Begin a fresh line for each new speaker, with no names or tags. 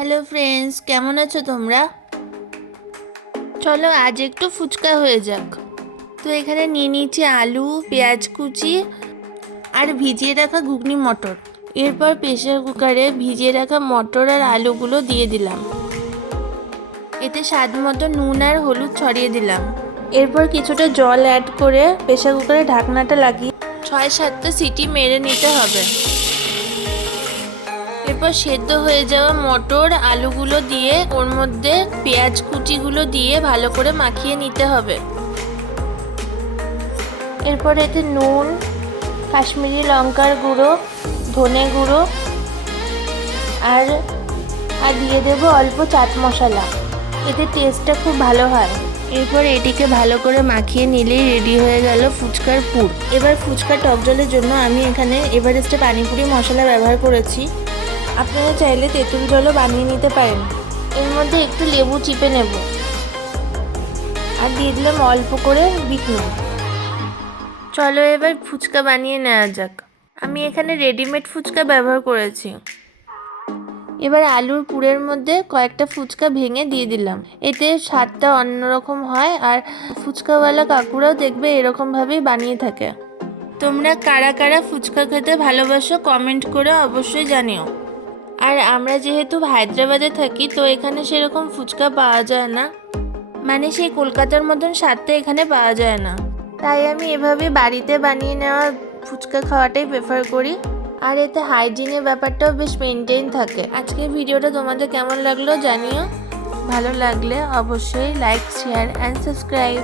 Hello friends কেমন আছো তোমরা? চলো, আজ একটু ফুচকা হয়ে যাক। তো এখানে নিয়ে নিয়েছি আলু, পেঁয়াজ কুচি আর ভিজিয়ে রাখা ঘুগনি মটর। এরপর প্রেশার কুকারে ভিজিয়ে রাখা মটর আর আলুগুলো দিয়ে দিলাম। এতে স্বাদ মতো নুন আর হলুদ ছড়িয়ে দিলাম। এরপর কিছুটা জল অ্যাড করে প্রেশার কুকারে ঢাকনাটা লাগিয়ে ছয় সাতটা সিটি মেরে নিতে হবে। এরপর সেদ্ধ হয়ে যাওয়া মটর, আলুগুলো দিয়ে ওর মধ্যে পেঁয়াজ কুচিগুলো দিয়ে ভালো করে মাখিয়ে নিতে হবে। এরপর এতে নুন, কাশ্মীরি লঙ্কার গুঁড়ো, ধনে গুঁড়ো আর আর দিয়ে দেবো অল্প চাট মশলা। এতে টেস্টটা খুব ভালো হয়। এরপর এটিকে ভালো করে মাখিয়ে নিলেই রেডি হয়ে গেল ফুচকার পুর। এবার ফুচকা টক জলের জন্য আমি এখানে এভারেস্টে পানিপুরি মশলা ব্যবহার করেছি। আপনারা চাইলে তেঁতুল জলও বানিয়ে নিতে পারেন। এর মধ্যে একটু লেবু চিপে নেব। আর দিয়ে দিলাম অল্প করে বিট চলো এবার ফুচকা বানিয়ে নেওয়া যাক। আমি এখানে রেডিমেড ফুচকা ব্যবহার করেছি। এবার আলুর পুরের মধ্যে কয়েকটা ফুচকা ভেঙে দিয়ে দিলাম। এতে স্বাদটা অন্যরকম হয় আর ফুচকাওয়ালা কাকুরাও দেখবে এরকমভাবেই বানিয়ে থাকে। তোমরা কারা কারা ফুচকা খেতে ভালোবাসো কমেন্ট করে অবশ্যই জানিও। আর আমরা যেহেতু হায়দ্রাবাদে থাকি, তো এখানে সেরকম ফুচকা পাওয়া যায় না। মানে সেই কলকাতার মতন স্বাদটা এখানে পাওয়া যায় না। তাই আমি এভাবে বাড়িতে বানিয়ে নেওয়া ফুচকা খাওয়াটাই প্রেফার করি। আর এতে হাইজিনের ব্যাপারটাও বেশ মেনটেন থাকে। আজকে ভিডিওটা তোমাদের কেমন লাগল জানিও। ভালো লাগলে অবশ্যই লাইক শেয়ার অ্যান্ড সাবস্ক্রাইব